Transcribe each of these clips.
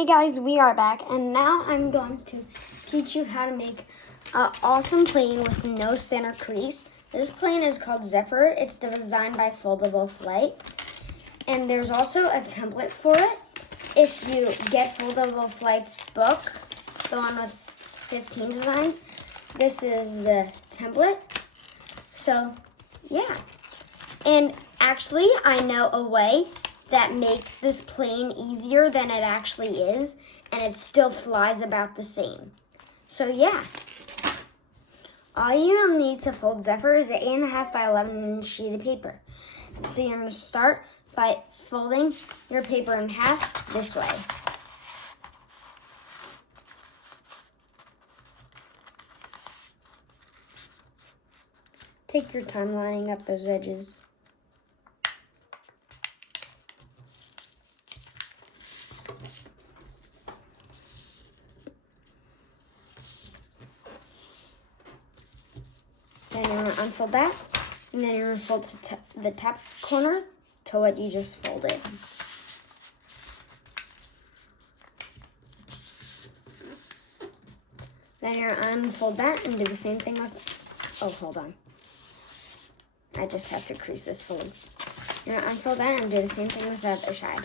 Hey guys, we are back, and now I'm going to teach you how to make an awesome plane with no center crease. This plane is called Zephyr. It's designed by Foldable Flight, and there's also a template for it. If you get Foldable Flight's book, the one with 15 designs, this is the template. So, yeah. And actually, I know a way that makes this plane easier than it actually is, and it still flies about the same. So yeah, all you'll need to fold Zephyr is an 8.5 by 11 inch sheet of paper. So you're gonna start by folding your paper in half this way. Take your time lining up those edges. Then you're going to unfold that, and then you're going to fold to the top corner to what you just folded. Then you're going to unfold that and do the same thing with, oh, hold on. I just have to crease this fully. You're going to unfold that and do the same thing with the other side.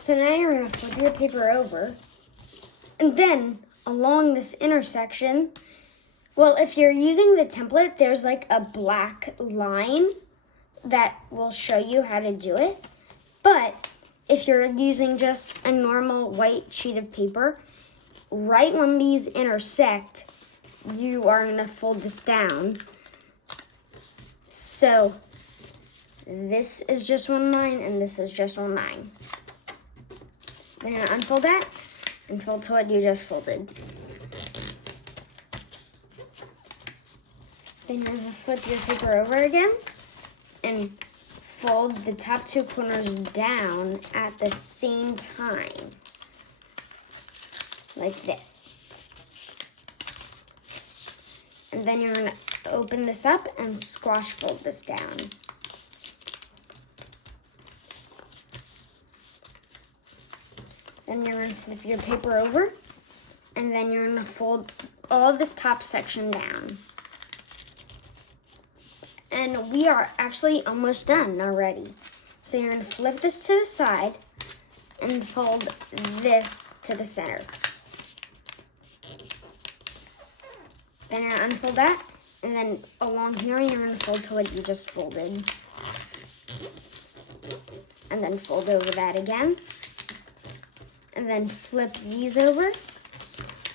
So now you're going to flip your paper over, and then along this intersection, well, if you're using the template, there's like a black line that will show you how to do it. But if you're using just a normal white sheet of paper, right when these intersect, you are going to fold this down. So this is just one line, and this is just one line. Then you're going to unfold that and fold to what you just folded. Then you're going to flip your paper over again and fold the top two corners down at the same time, like this. And then you're going to open this up and squash fold this down. Then you're going to flip your paper over, and then you're going to fold all this top section down. And we are actually almost done already. So you're going to flip this to the side and fold this to the center. Then you're going to unfold that, and then along here you're going to fold to what you just folded. And then fold over that again. And then flip these over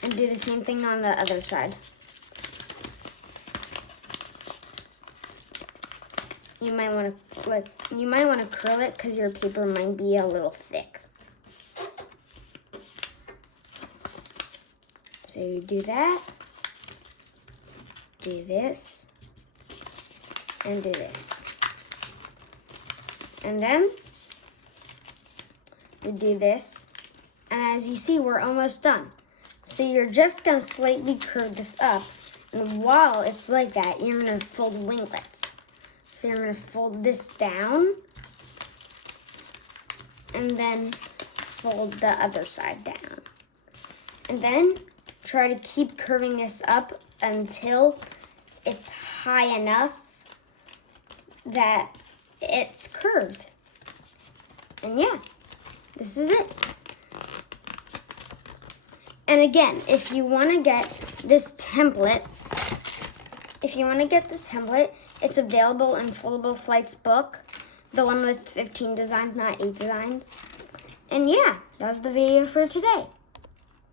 and do the same thing on the other side. You might want to curl it because your paper might be a little thick. So you do that, do this, and do this. And then we do this. And as you see, we're almost done. So you're just going to slightly curve this up. And while it's like that, you're going to fold winglets. So you're going to fold this down. And then fold the other side down. And then try to keep curving this up until it's high enough that it's curved. And yeah, this is it. And again, if you want to get this template, it's available in Foldable Flight's book, the one with 15 designs, not 8 designs. And yeah, that was the video for today.